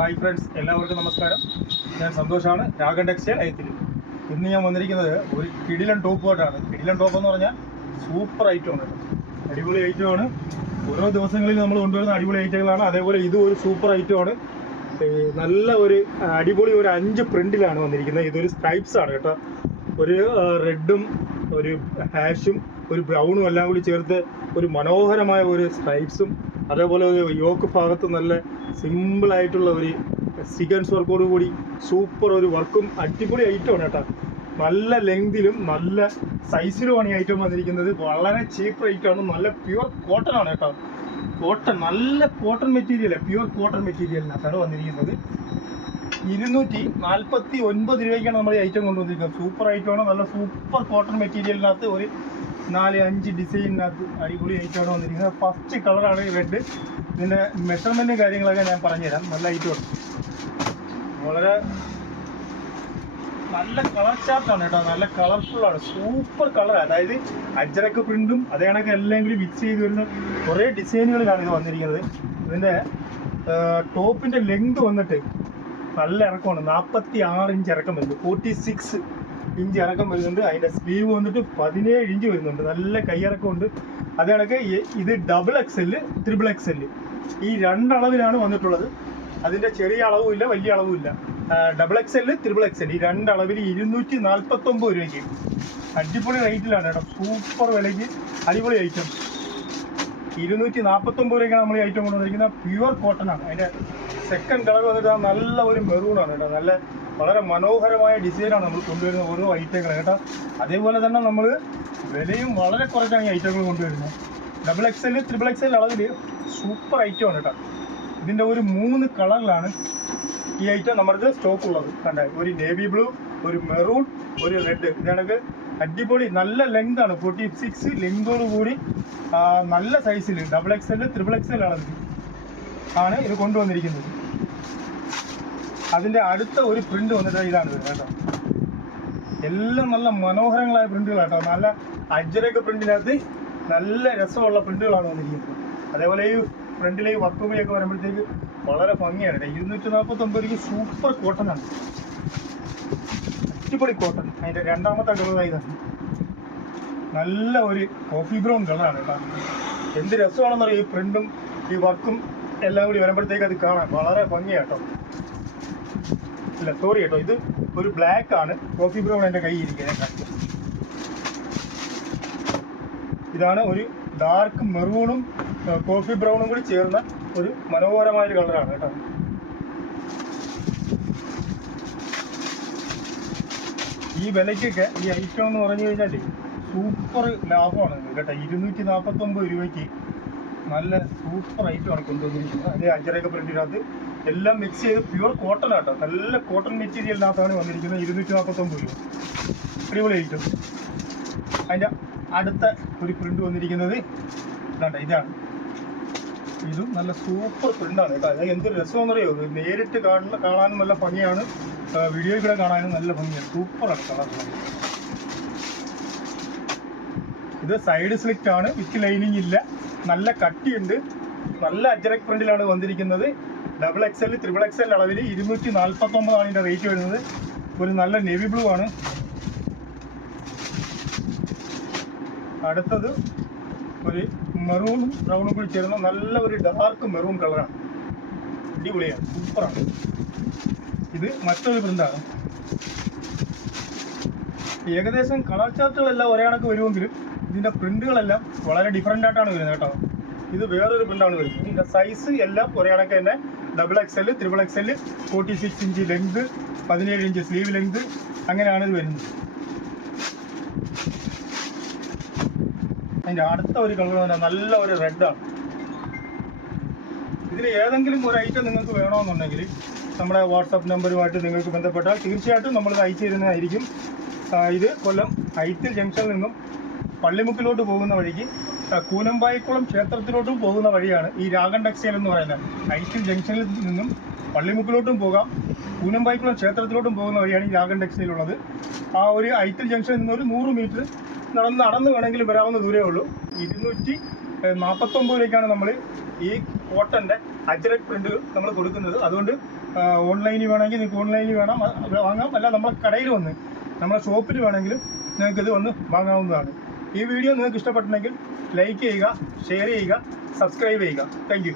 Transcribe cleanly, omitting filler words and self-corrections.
Hi friends, എല്ലാവർക്കും നമസ്കാരം. ഞാൻ സന്തോഷാണ്, രാഗൻ ടെക്സ്റ്റൈൽ ഐത്തിൽ. ഇന്ന് ഞാൻ വന്നിരിക്കുന്നത് ഒരു കിടിലൻ ടോപ്പ് കോട്ടാണ്. കിടിലൻ ടോപ്പ് എന്ന് പറഞ്ഞാൽ സൂപ്പർ ഐറ്റമാണ്, അടിപൊളി ഐറ്റമാണ്. ഓരോ ദിവസങ്ങളിൽ നമ്മൾ കൊണ്ടുവരുന്ന അടിപൊളി ഐറ്റങ്ങളാണ്. അതേപോലെ ഇതും ഒരു സൂപ്പർ ഐറ്റമാണ്. നല്ല ഒരു അടിപൊളി ഒരു 5 പ്രിന്റിലാണ് വന്നിരിക്കുന്നത്. ഇതൊരു സ്ട്രൈപ്സ് ആണ് കേട്ടോ. ഒരു റെഡും ഒരു ഹാഷും ഒരു ബ്രൗണും എല്ലാം കൂടി ചേർത്ത് ഒരു മനോഹരമായ ഒരു സ്ട്രൈപ്സും, അതേപോലെ ഒരു യോക്ക് ഭാഗത്ത് നല്ല സിമ്പിളായിട്ടുള്ള ഒരു സീക്വൻസ് വർക്കോട് കൂടി സൂപ്പർ ഒരു വർക്കും അടിപൊളി ഐറ്റമാണ് കേട്ടോ. നല്ല ലെങ്തിലും നല്ല സൈസിലുമാണ് ഈ ഐറ്റം വന്നിരിക്കുന്നത്. വളരെ ചീപ്പ് റേറ്റാണ്. നല്ല പ്യുവർ കോട്ടൺ ആണ് കേട്ടോ. കോട്ടൺ, നല്ല കോട്ടൺ മെറ്റീരിയൽ, പ്യുവർ കോട്ടൺ മെറ്റീരിയലിനകത്താണ് വന്നിരിക്കുന്നത്. 249 രൂപയ്ക്കാണ് നമ്മൾ ഈ ഐറ്റം കൊണ്ടുവന്നിരിക്കുന്നത്. സൂപ്പർ ഐറ്റമാണ്. നല്ല സൂപ്പർ കോട്ടൺ മെറ്റീരിയലിനകത്ത് ഒരു 4-5 ഡിസൈനിനകത്ത് അടിപൊളി ഐറ്റമാണ് വന്നിരിക്കുന്നത്. ഫസ്റ്റ് കളറാണ് റെഡ്. ഇതിൻ്റെ മെഷർമെൻറ്റും കാര്യങ്ങളൊക്കെ ഞാൻ പറഞ്ഞുതരാം. നല്ല ഐറ്റമാണ്, വളരെ നല്ല കളർ ചാർട്ടാണ് കേട്ടോ. നല്ല കളർഫുള്ളാണ്, സൂപ്പർ കളർ. അതായത് അജ്രക്ക് പ്രിൻറ്റും അതേ കണക്ക് എല്ലാം കൂടി മിക്സ് ചെയ്ത് വരുന്ന കുറേ ഡിസൈനുകളിലാണ് ഇത് വന്നിരിക്കുന്നത്. ഇതിൻ്റെ ടോപ്പിൻ്റെ ലെങ്ത് വന്നിട്ട് നല്ല ഇറക്കമാണ്. 46 ഇഞ്ച് ഇറക്കം വരുന്നുണ്ട്. 46 ഇഞ്ച് ഇറക്കം വരുന്നുണ്ട്. അതിൻ്റെ സ്ലീവ് വന്നിട്ട് 17 ഇഞ്ച് വരുന്നുണ്ട്. നല്ല കൈയിറക്കമുണ്ട്. അതേ കണക്ക് ഇത് XXL, XXL ഈ 2 അളവിലാണ് വന്നിട്ടുള്ളത്. അതിൻ്റെ ചെറിയ അളവും ഇല്ല, വലിയ അളവും ഇല്ല. XXL, XXL ഈ 2 അളവിൽ 249 രൂപയ്ക്ക് അടിപൊളി റേറ്റിലാണ് കേട്ടോ. സൂപ്പർ വിലയ്ക്ക് അടിപൊളി ഐറ്റം. 249 രൂപയ്ക്കാണ് നമ്മൾ ഈ ഐറ്റം കൊണ്ടുവന്നിരിക്കുന്നത്. പ്യുവർ കോട്ടൺ ആണ്. അതിൻ്റെ സെക്കൻഡ് കളർ വന്നിട്ട് നല്ല ഒരു മെറൂണാണ് കേട്ടോ. നല്ല വളരെ മനോഹരമായ ഡിസൈനാണ് നമ്മൾ കൊണ്ടുവരുന്ന ഓരോ ഐറ്റങ്ങൾ കേട്ടോ. അതേപോലെ തന്നെ നമ്മൾ വിലയും വളരെ കുറച്ചാണ് ഈ ഐറ്റങ്ങൾ കൊണ്ടുവരുന്നത്. XXL, XXL അളവിൽ സൂപ്പർ ഐറ്റമാണ് കേട്ടോ. ഇതിൻ്റെ ഒരു 3 കളറിലാണ് ഈ ഐറ്റം നമ്മുടെ സ്റ്റോക്ക് ഉള്ളത്. കണ്ടേ, ഒരു നേവി ബ്ലൂ, ഒരു മെറൂൺ, ഒരു റെഡ്. ഇതാണെങ്കിൽ അടിപൊളി നല്ല ലെങ്താണ്. 46 ലെങ്തോട് കൂടി നല്ല സൈസിൽ XXL, XXL അളവിൽ ആണ് ഇത് കൊണ്ടുവന്നിരിക്കുന്നത്. അതിൻ്റെ അടുത്ത ഒരു പ്രിന്റ് വന്നിട്ട് ഇതാണ് വരുന്നത് കേട്ടോ. എല്ലാം നല്ല മനോഹരങ്ങളായ പ്രിന്റുകളാട്ടോ. നല്ല അജ്രക്ക് പ്രിന്റിനകത്ത് നല്ല രസമുള്ള പ്രിന്റുകളാണ് വന്നിരിക്കുന്നത്. അതേപോലെ ഈ ഫ്രണ്ടിലെ വർക്കുമൊക്കെ വരുമ്പോഴത്തേക്ക് വളരെ ഭംഗിയാണ്. 249 രൂപയ്ക്ക് സൂപ്പർ കോട്ടൺ ആണ്, അടിപൊളി കോട്ടൺ. അതിൻ്റെ രണ്ടാമത്തെ കളർ ഇതാണ്. നല്ല ഒരു കോഫി ബ്രൗൺ കളറാണ് കേട്ടോ. എന്ത് രസമാണെന്നറിയാം. ഈ പ്രിന്റും ഈ വർക്കും എല്ലാം കൂടി വരുമ്പോഴത്തേക്ക് അത് കാണാൻ വളരെ ഭംഗിയാട്ടോ. ഇല്ല സോറി കേട്ടോ, ഇത് ഒരു ബ്ലാക്ക് ആണ്. കോഫി ബ്രൗൺ എൻ്റെ കയ്യിൽ ഇരിക്കുന്നത്. ഇതാണ് ഒരു ഡാർക്ക് മെറൂണും കോഫി ബ്രൗണും കൂടി ചേർന്ന ഒരു മനോഹരമായൊരു കളറാണ് കേട്ടോ. ഈ വിലയ്ക്കൊക്കെ ഈ ഐറ്റം എന്ന് പറഞ്ഞു കഴിഞ്ഞാൽ സൂപ്പർ ലാഭമാണ് കേട്ടോ. 249 രൂപയ്ക്ക് നല്ല സൂപ്പർ ഐറ്റമാണ് കൊണ്ടുവന്നിരിക്കുന്നത്. അതേ അജ്രക്ക് പ്രിന്റിനകത്ത് എല്ലാം മിക്സ് ചെയ്ത് പ്യുവർ കോട്ടൺ ആട്ടോ. നല്ല കോട്ടൺ മെറ്റീരിയലിനകത്താണ് വന്നിരിക്കുന്നത്. 249 രൂപ അടിപൊളി ഐറ്റം. അതിൻ്റെ അടുത്ത ഒരു പ്രിന്റ് വന്നിരിക്കുന്നത് ഇതാണ്. ഇതും നല്ല സൂപ്പർ പ്രിന്റാണ് കേട്ടോ. അത് എന്തൊരു രസമെന്ന് അറിയോ. നേരിട്ട് കാണാനും നല്ല ഭംഗിയാണ്, വീഡിയോയിൽ കൂടെ കാണാനും നല്ല ഭംഗിയാണ്. സൂപ്പറാണ് കളർ. ഇത് സൈഡ് സ്ലിറ്റ് ആണ്, വിത്ത് ലൈനിങ് ഇല്ല, നല്ല കട്ടിയുണ്ട്. നല്ല അജ്രക് പ്രിന്റിലാണ് വന്നിരിക്കുന്നത്. XXL, XXL അളവിൽ 249 ആണ് ഇതിൻ്റെ റേറ്റ് വരുന്നത്. ഒരു നല്ല നേവി ബ്ലൂ ആണ്. അടുത്തത് ഒരു മെറൂണും ബ്രൗണും കൂടി ചേർന്ന നല്ല ഒരു ഡാർക്ക് മെറൂൺ കളറാണ്. അടിപൊളിയാണ്, സൂപ്പറാണ്. ഇത് മറ്റൊരു പ്രിന്റാണ്. ഏകദേശം കളർ ചാർട്ടുകളെല്ലാം ഒരേ കണക്ക് വരുമെങ്കിലും ഇതിൻ്റെ പ്രിന്റുകളെല്ലാം വളരെ ഡിഫറെൻ്റ് ആയിട്ടാണ് വരുന്നത് കേട്ടോ. ഇത് വേറൊരു പ്രിന്റാണ് വരുന്നത്. ഇതിൻ്റെ സൈസ് എല്ലാം ഒരേ കണക്ക് തന്നെ. XXL, XXL 46 inch length, 17 inch sleeve length, അങ്ങനെയാണ് ഇത് വരുന്നത്. അതിൻ്റെ അടുത്ത ഒരു കളർ നല്ല ഒരു റെഡാണ്. ഇതിൽ ഏതെങ്കിലും ഒരു ഐറ്റം നിങ്ങൾക്ക് വേണമെന്നുണ്ടെങ്കിൽ നമ്മുടെ വാട്സാപ്പ് നമ്പറുമായിട്ട് നിങ്ങൾക്ക് ബന്ധപ്പെട്ടാൽ തീർച്ചയായിട്ടും നമ്മളിത് അയച്ചു തരുന്നതായിരിക്കും. ഇത് കൊല്ലം ഐത്തിൽ ജംഗ്ഷനിൽ നിന്നും പള്ളിമുക്കിലോട്ട് പോകുന്ന വഴിക്ക് കൂനമ്പായിക്കുളം ക്ഷേത്രത്തിലോട്ടും പോകുന്ന വഴിയാണ് ഈ രാഗൻ ടെക്സ്റ്റൈൽ എന്ന് പറയുന്നത്. ഐത്തിൽ ജംഗ്ഷനിൽ നിന്നും പള്ളിമുക്കിലോട്ടും പോകാം, കൂനമ്പായിക്കുളം ക്ഷേത്രത്തിലോട്ടും പോകുന്ന വഴിയാണ് ഈ രാഗൻ ടെക്സ്റ്റൈൽ ഉള്ളത്. ആ ഒരു ഐത്തിൽ ജംഗ്ഷനിൽ നിന്ന് ഒരു 100 മീറ്റർ നടന്ന് വേണമെങ്കിലും വരാവുന്ന ദൂരമേ ഉള്ളൂ. 249 രൂപയ്ക്കാണ് നമ്മൾ ഈ കോട്ടൻ്റെ അജ്രക് പ്രിന്റ് നമ്മൾ കൊടുക്കുന്നത്. അതുകൊണ്ട് ഓൺലൈനിൽ വേണമെങ്കിൽ നിങ്ങൾക്ക് ഓൺലൈനിൽ വാങ്ങാം, അല്ല നമ്മളെ കടയിൽ വന്ന് നമ്മളെ ഷോപ്പിൽ വേണമെങ്കിലും നിങ്ങൾക്ക് ഇത് വന്ന് വാങ്ങാവുന്നതാണ്. ഈ വീഡിയോ നിങ്ങൾക്ക് ഇഷ്ടപ്പെട്ടിട്ടുണ്ടെങ്കിൽ ലൈക്ക് ചെയ്യുക, ഷെയർ ചെയ്യുക, സബ്സ്ക്രൈബ് ചെയ്യുക. Thank you.